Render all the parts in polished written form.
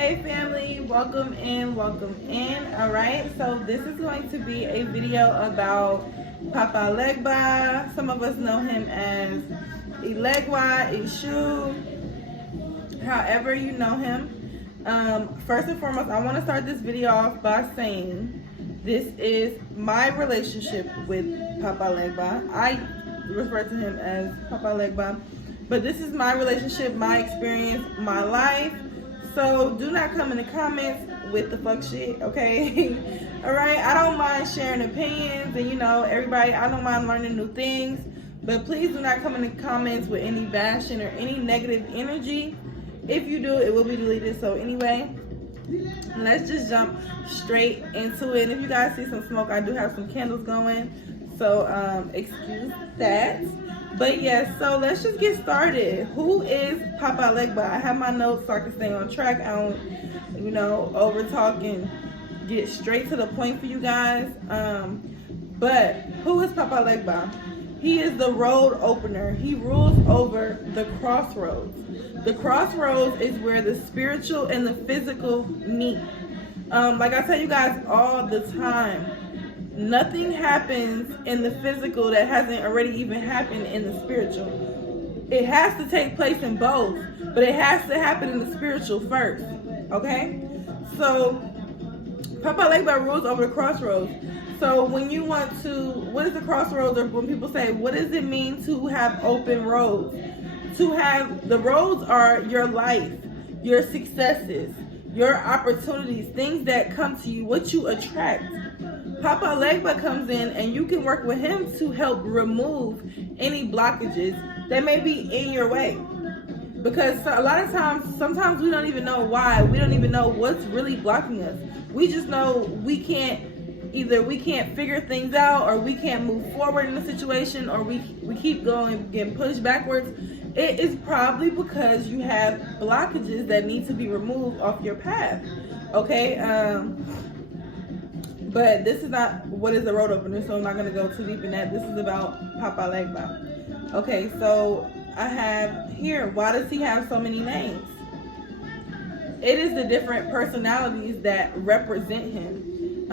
Hey family, welcome in. All right, so this is going to be a video about Papa Legba. Some of us know him as Eleggua, Eshu, however you know him. First and foremost, I want to start this video off by saying this is my relationship with Papa Legba. I refer to him as Papa Legba, but this is my relationship, my experience, my life. So do not come in the comments with the fuck shit, okay? All right, I don't mind sharing opinions, and everybody, I don't mind learning new things, but please do not come in the comments with any bashing or any negative energy. If you do, it will be deleted. So anyway, let's just jump straight into it. And if you guys see some smoke, I do have some candles going, so excuse that. But yeah, so let's just get started. Who is Papa Legba? I have my notes so I can stay on track. I don't, over talk and get straight to the point for you guys. But who is Papa Legba? He is the road opener. He rules over the crossroads. The crossroads is where the spiritual and the physical meet. Like I tell you guys all the time, nothing happens in the physical that hasn't already even happened in the spiritual. It has to take place in both, but it has to happen in the spiritual first, okay? So, Papa Legba rules over the crossroads. So when you want to, what is the crossroads, or when people say, what does it mean to have open roads? To have, the roads are your life, your successes, your opportunities, things that come to you, what you attract. Papa Legba comes in and you can work with him to help remove any blockages that may be in your way. Because a lot of times, sometimes we don't even know why. We don't even know what's really blocking us. We just know we can't figure things out, or we can't move forward in the situation, or we keep going, getting pushed backwards. It is probably because you have blockages that need to be removed off your path. Okay? But this is not what is the road opener, so I'm not going to go too deep in that. This is about Papa Legba. Okay, so I have here, why does he have so many names? It is the different personalities that represent him.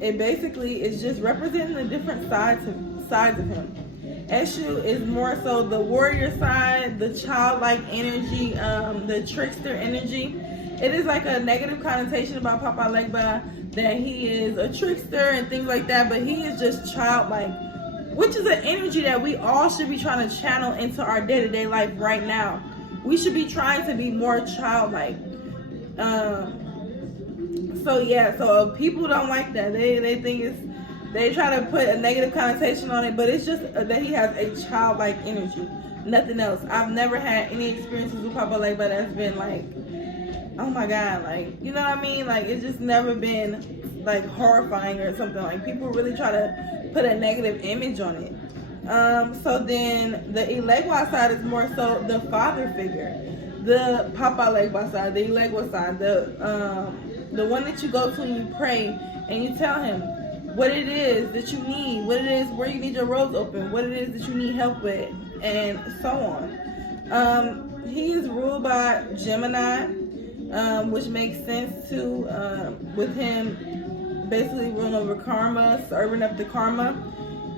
It basically is just representing the different sides of him. Eshu is more so the warrior side, the childlike energy, the trickster energy. It is like a negative connotation about Papa Legba, that he is a trickster and things like that, but he is just childlike, which is an energy that we all should be trying to channel into our day-to-day life right now. We should be trying to be more childlike. So yeah, so people don't like that. They think they try to put a negative connotation on it, but it's just that he has a childlike energy, nothing else. I've never had any experiences with Papa Legba that's been like, oh my God, like, you know what I mean? Like, it's just never been like horrifying or something. Like, people really try to put a negative image on it. So then the Elegua side is more so the father figure. The Papa Legba side, the Elegua side, the one that you go to and you pray and you tell him what it is that you need, what it is where you need your roads open, what it is that you need help with, and so on. He is ruled by Gemini, which makes sense too, with him basically ruling over karma, serving up the karma.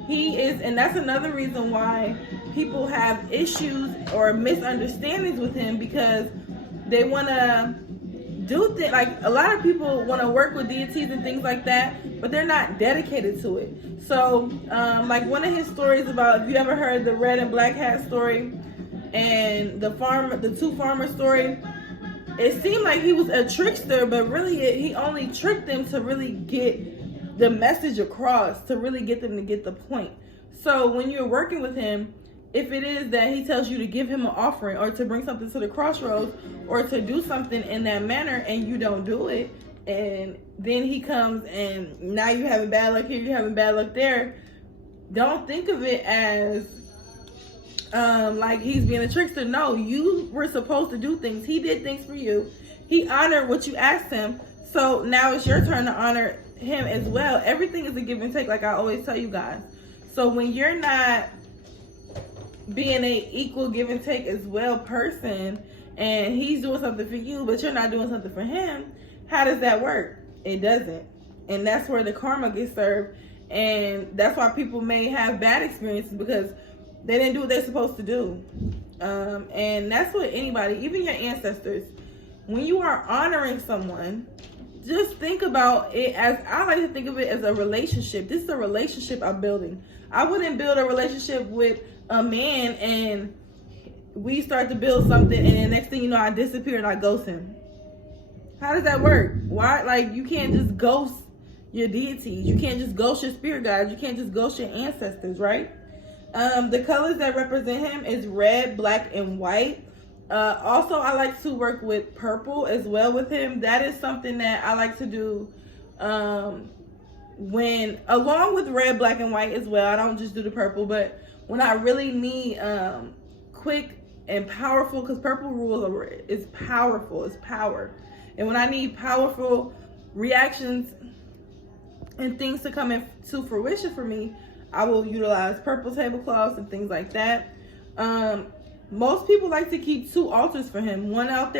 He is, and that's another reason why people have issues or misunderstandings with him, because they want to do things, like a lot of people want to work with deities and things like that, but they're not dedicated to it. So, like one of his stories about, if you ever heard the red and black hat story and the two farmer story, it seemed like he was a trickster, but really he only tricked them to really get the message across, to really get them to get the point. So when you're working with him, if it is that he tells you to give him an offering, or to bring something to the crossroads, or to do something in that manner, and you don't do it, and then he comes and now you're having bad luck here, you're having bad luck there, don't think of it as like he's being a trickster. No, you were supposed to do things. He did things for you. He honored what you asked him. So now it's your turn to honor him as well. Everything is a give and take, like I always tell you guys. So when you're not being a equal give and take as well person, and he's doing something for you, but you're not doing something for him, how does that work? It doesn't. And that's where the karma gets served. And that's why people may have bad experiences, because they didn't do what they're supposed to do. And that's what anybody, even your ancestors, when you are honoring someone, just think about it as, I like to think of it as a relationship. This is a relationship I'm building. I wouldn't build a relationship with a man and we start to build something and the next thing you know, I disappear and I ghost him. How does that work? Why? Like, you can't just ghost your deities. You can't just ghost your spirit guides. You can't just ghost your ancestors, right? The colors that represent him is red, black, and white. Also, I like to work with purple as well with him. That is something that I like to do when, along with red, black, and white as well. I don't just do the purple, but when I really need quick and powerful, because purple rules is powerful, it's power. And when I need powerful reactions and things to come into fruition for me, I will utilize purple tablecloths and things like that. Most people like to keep 2 altars for him. One at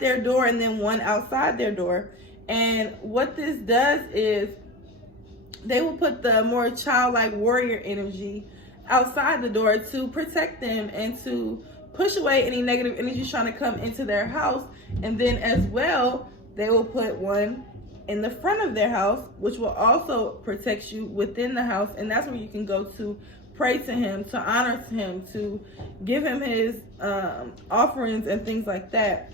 their door and then one outside their door. And what this does is they will put the more childlike warrior energy outside the door to protect them and to push away any negative energies trying to come into their house. And then as well, they will put one in the front of their house, which will also protect you within the house. And that's where you can go to pray to him, to honor him, to give him his offerings and things like that.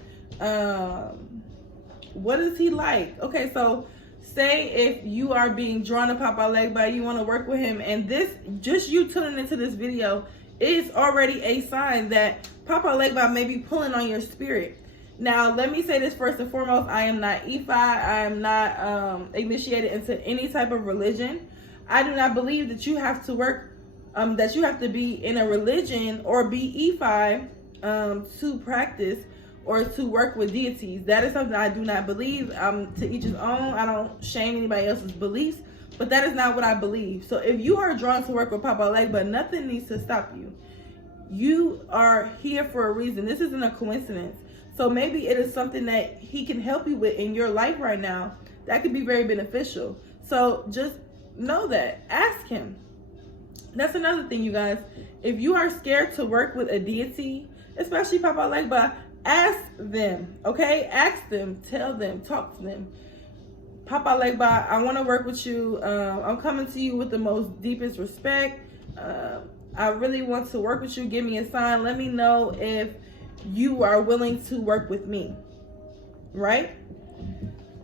What is he like? Okay, so say if you are being drawn to Papa Legba, you want to work with him, and this, just you tuning into this video, is already a sign that Papa Legba may be pulling on your spirit. Now, let me say this first and foremost. I am not Ifa. I am not initiated into any type of religion. I do not believe that you have to work, that you have to be in a religion or be Ifa to practice or to work with deities. That is something I do not believe. To each his own. I don't shame anybody else's beliefs, but that is not what I believe. So if you are drawn to work with Papa Legba, nothing needs to stop you. You are here for a reason. This isn't a coincidence. So maybe it is something that he can help you with in your life right now that could be very beneficial. So just know that. Ask him. That's another thing, you guys. If you are scared to work with a deity, especially Papa Legba, ask them, okay? Ask them, tell them, talk to them. Papa Legba, I want to work with you. I'm coming to you with the most deepest respect. I really want to work with you. Give me a sign. Let me know if you are willing to work with me, right?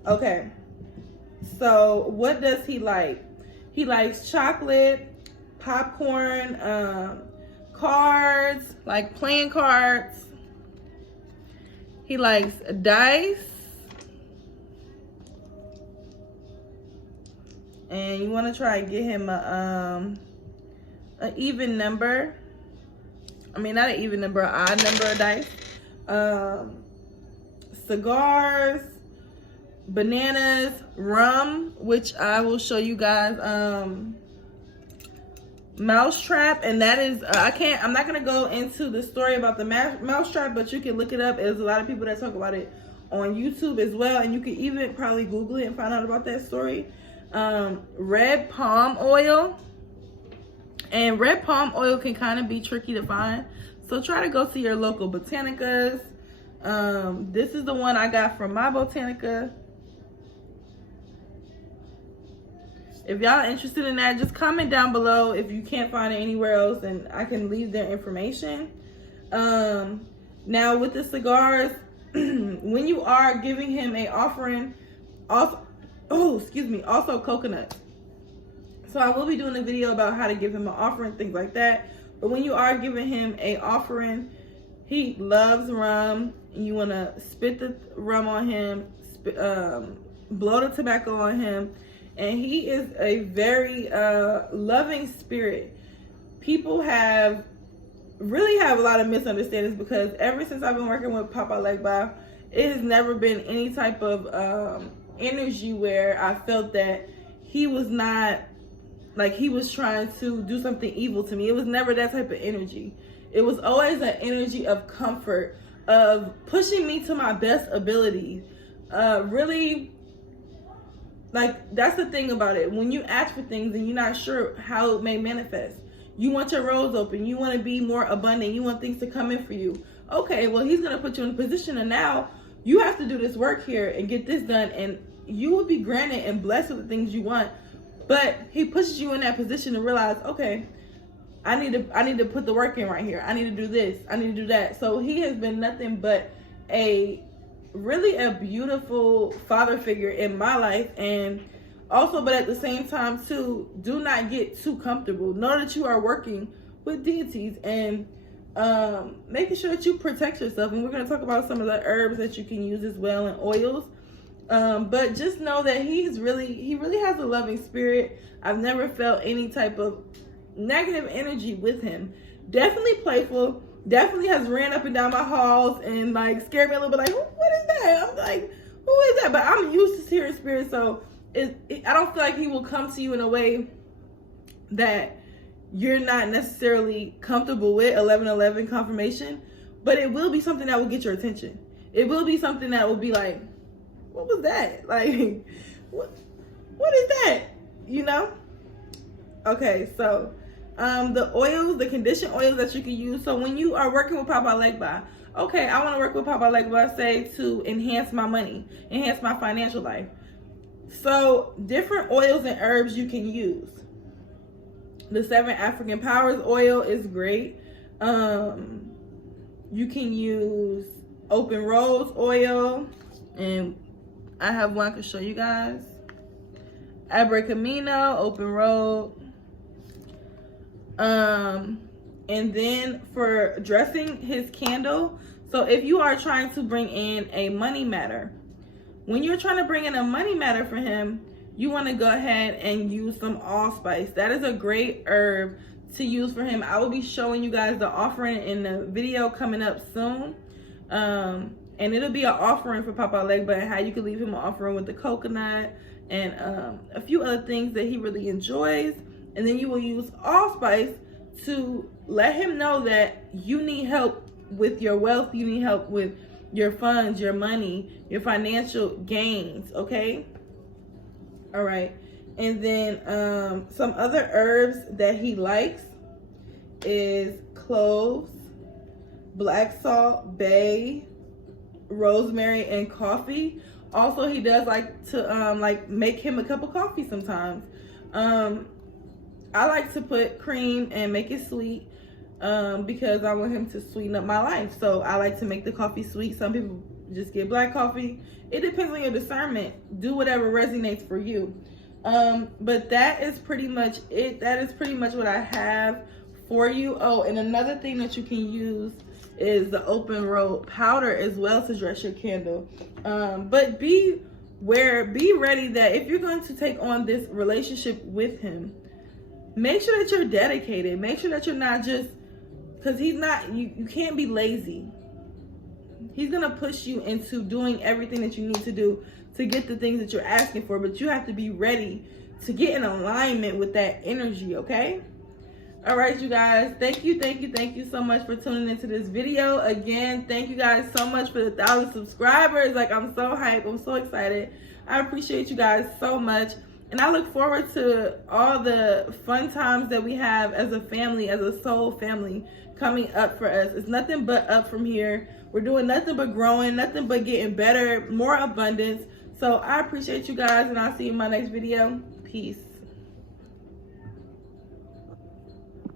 Okay. So what does he like? He likes chocolate, popcorn, cards, like playing cards. He likes dice. And you want to try and get him an even number. I mean, not an even number, an odd number of dice. Cigars, bananas, rum, which I will show you guys. Mousetrap, and that is, I'm not going to go into the story about the mousetrap, but you can look it up. There's a lot of people that talk about it on YouTube as well, and you can even probably Google it and find out about that story. Red palm oil. And red palm oil can kind of be tricky to find. So try to go to your local botanicas. This is the one I got from my botanica. If y'all are interested in that, just comment down below if you can't find it anywhere else, and I can leave their information. Now with the cigars, when you are giving him a offering, also coconuts. So I will be doing a video about how to give him an offering, things like that. But when you are giving him a offering, he loves rum. You want to spit the rum on him, blow the tobacco on him. And he is a very loving spirit. People really have a lot of misunderstandings, because ever since I've been working with Papa Legba, it has never been any type of energy where I felt that he was not, like he was trying to do something evil to me. It was never that type of energy. It was always an energy of comfort, of pushing me to my best abilities. Really, like, that's the thing about it. When you ask for things and you're not sure how it may manifest, you want your roads open, you want to be more abundant, you want things to come in for you. Okay, well, he's going to put you in a position, and now you have to do this work here and get this done, and you will be granted and blessed with the things you want. But he pushes you in that position to realize, okay, I need to put the work in right here. I need to do this. I need to do that. So he has been nothing but really a beautiful father figure in my life. And also, but at the same time too, do not get too comfortable. Know that you are working with deities and making sure that you protect yourself. And we're going to talk about some of the herbs that you can use as well, and oils. But just know that he really has a loving spirit. I've never felt any type of negative energy with him. Definitely playful. Definitely has ran up and down my halls and like scared me a little bit. Like, what is that? I'm like, who is that? But I'm used to hearing spirits, so I don't feel like he will come to you in a way that you're not necessarily comfortable with. 1111 confirmation, but it will be something that will get your attention. It will be something that will be like, what was that? Like, what is that? You know? Okay, so the oils, the conditioned oils that you can use. So when you are working with Papa Legba, okay, I want to work with Papa Legba, say, to enhance my money, enhance my financial life. So different oils and herbs you can use. The 7 African Powers oil is great. You can use open rose oil, and I have one I can show you guys. Abre Camino, open road. And then for dressing his candle, so if you are trying to bring in a money matter, when you're trying to bring in a money matter for him, you want to go ahead and use some allspice. That is a great herb to use for him. I will be showing you guys the offering in the video coming up soon. And it'll be an offering for Papa Legba, and how you can leave him an offering with the coconut and a few other things that he really enjoys. And then you will use allspice to let him know that you need help with your wealth, you need help with your funds, your money, your financial gains, okay? All right. And then some other herbs that he likes is cloves, black salt, bay, rosemary, and coffee. Also, he does like to like make him a cup of coffee sometimes. I like to put cream and make it sweet because I want him to sweeten up my life. So I like to make the coffee sweet. Some people just get black coffee. It depends on your discernment. Do whatever resonates for you. But that is pretty much it. That is pretty much what I have for you. Oh, and another thing that you can use is the open road powder as well to dress your candle. But be ready that if you're going to take on this relationship with him, make sure that you're dedicated. Make sure that you're not just, because he's not, you can't be lazy. He's going to push you into doing everything that you need to do to get the things that you're asking for, but you have to be ready to get in alignment with that energy, okay? All right, you guys, thank you so much for tuning into this video. Again, thank you guys so much for the 1,000 subscribers. Like, I'm so hyped. I'm so excited. I appreciate you guys so much. And I look forward to all the fun times that we have as a family, as a soul family coming up for us. It's nothing but up from here. We're doing nothing but growing, nothing but getting better, more abundance. So I appreciate you guys, and I'll see you in my next video. Peace.